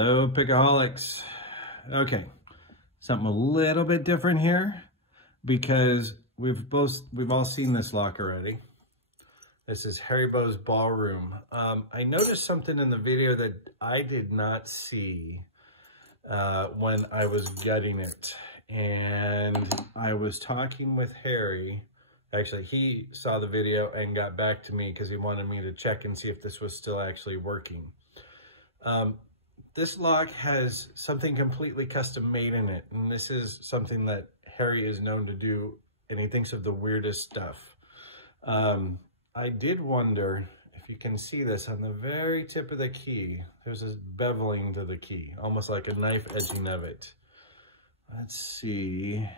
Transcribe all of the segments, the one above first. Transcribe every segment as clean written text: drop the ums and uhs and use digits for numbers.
Hello, Pickaholics. Okay, something a little bit different here because we've all seen this lock already. This is Haribo's Ballroom. I noticed something in the video that I did not see when I was gutting it. And I was talking with Harry. Actually, he saw the video and got back to me because he wanted me to check and see if this was still actually working. This lock has something completely custom made in it. And this is something that Harry is known to do, and he thinks of the weirdest stuff. I did wonder if you can see this on the very tip of the key. There's this beveling to the key, almost like a knife edging of it. Let's see.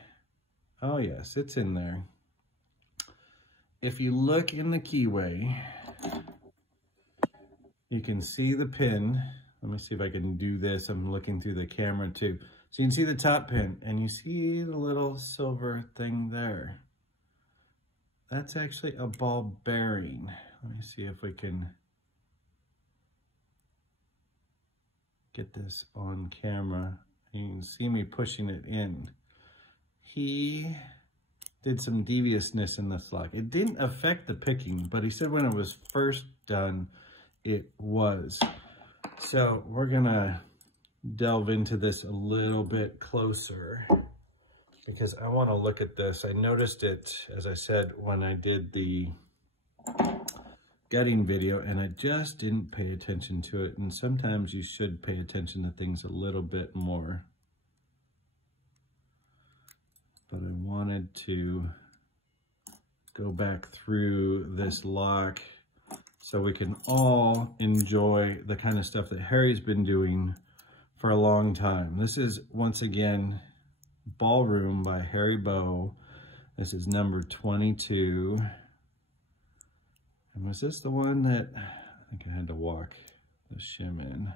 Oh yes, it's in there. If you look in the keyway, you can see the pin. Let me see if I can do this. I'm looking through the camera too. So you can see the top pin and you see the little silver thing there. That's actually a ball bearing. Let me see if we can get this on camera. You can see me pushing it in. He did some deviousness in this lock. It didn't affect the picking, but he said when it was first done, it was. So we're gonna delve into this a little bit closer because I wanna look at this. I noticed it, as I said, when I did the gutting video, and I just didn't pay attention to it. And sometimes you should pay attention to things a little bit more. But I wanted to go back through this lock so we can all enjoy the kind of stuff that Harry's been doing for a long time. This is, once again, Ballroom by Haribo. This is number 22. And was this the one that, I think I had to walk the shim in.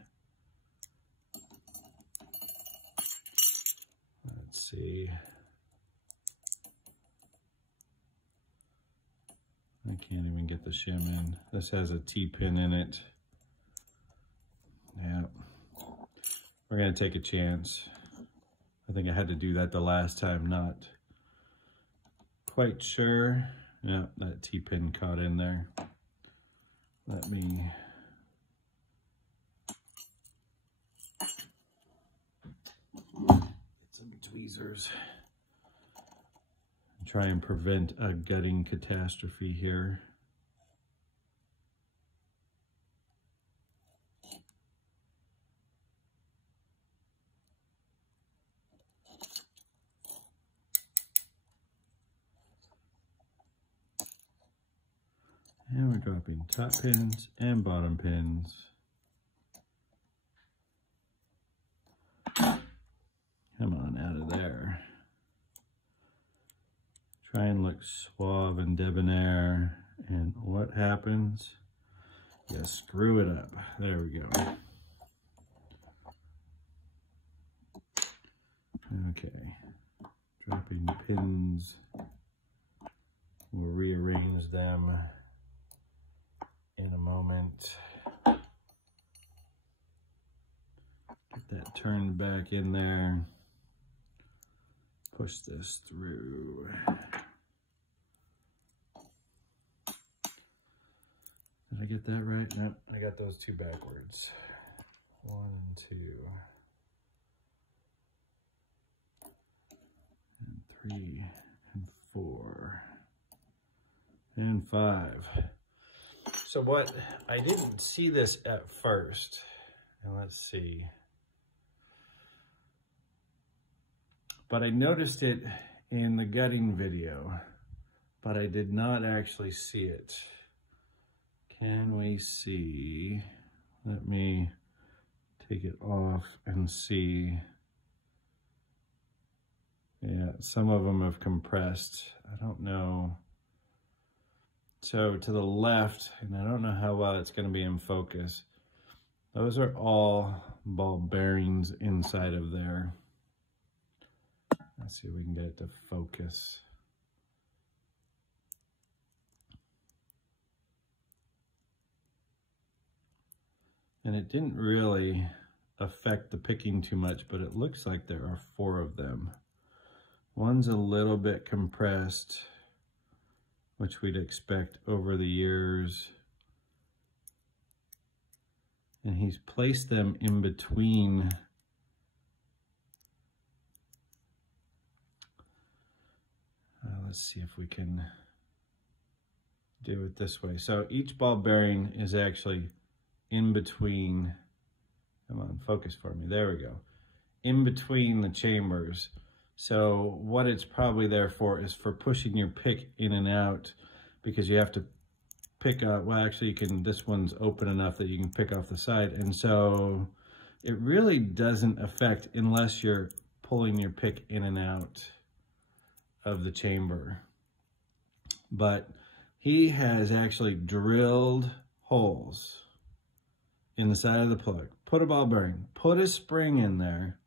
Let's see. I can't even get the shim in. This has a T-pin in it. Yeah. We're gonna take a chance. I think I had to do that the last time, not quite sure. Yeah, that T-pin caught in there. Let me get some tweezers. Try and prevent a gutting catastrophe here. And we're dropping top pins and bottom pins. Come on, out of there. Try and look suave and debonair, and what happens? You screw it up. There we go. Okay, dropping pins. We'll rearrange them in a moment. Get that turned back in there. Push this through. Did I get that right? No, I got those two backwards. 1 and 2. And 3 and 4. And 5. So what, I didn't see this at first. And let's see. But I noticed it in the gutting video, but I did not actually see it. Can we see? Let me take it off and see. Yeah, some of them have compressed. I don't know. So to the left, and I don't know how well it's going to be in focus. Those are all ball bearings inside of there. Let's see if we can get it to focus. And it didn't really affect the picking too much, but it looks like there are 4 of them. One's a little bit compressed, which we'd expect over the years. And he's placed them in between let's see if we can do it this way. So each ball bearing is actually in between, come on, focus for me, there we go, in between the chambers. So what it's probably there for is for pushing your pick in and out, because you have to pick up, well actually you can, this one's open enough that you can pick off the side, and so it really doesn't affect unless you're pulling your pick in and out of the chamber. But he has actually drilled holes in the side of the plug, put a ball bearing, put a spring in there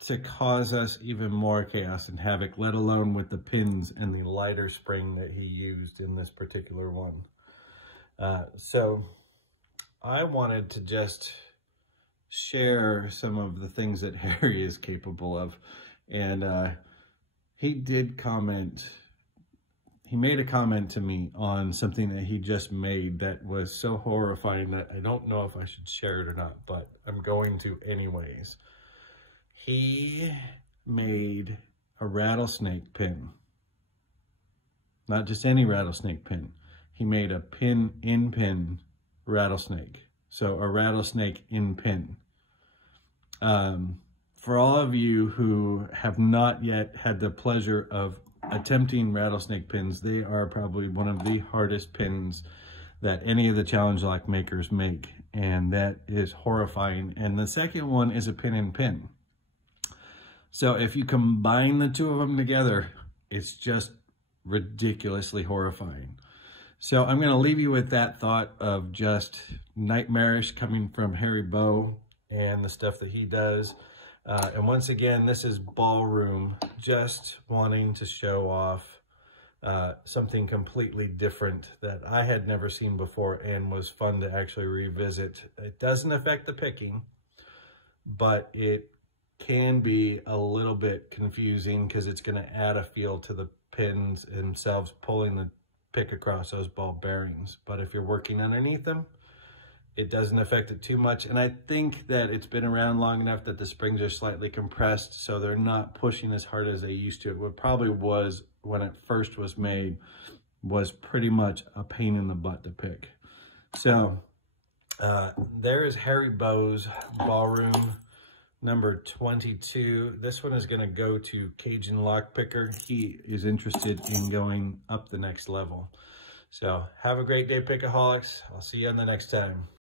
to cause us even more chaos and havoc, let alone with the pins and the lighter spring that he used in this particular one. So I wanted to just share some of the things that Harry is capable of. And he did comment, he made a comment to me on something that he just made that was so horrifying that I don't know if I should share it or not, but I'm going to anyways. He made a rattlesnake pin. Not just any rattlesnake pin. He made a pin-in-pin rattlesnake. So a rattlesnake in pin. For all of you who have not yet had the pleasure of attempting rattlesnake pins, they are probably one of the hardest pins that any of the challenge lock makers make. And that is horrifying. And the second one is a pin-in-pin. So if you combine the two of them together, it's just ridiculously horrifying. So I'm going to leave you with that thought of just nightmarish coming from Harry Bow and the stuff that he does. And once again, this is Ballroom, just wanting to show off something completely different that I had never seen before and was fun to actually revisit. It doesn't affect the picking, but it can be a little bit confusing because it's going to add a feel to the pins themselves pulling the pick across those ball bearings. But if you're working underneath them, it doesn't affect it too much. And I think that it's been around long enough that the springs are slightly compressed, so they're not pushing as hard as they used to. What probably was, when it first was made, was pretty much a pain in the butt to pick. So there is Harry Bow's Ballroom number 22. This one is going to go to Cajun Lockpicker. He is interested in going up the next level. So have a great day, Pickaholics. I'll see you on the next time.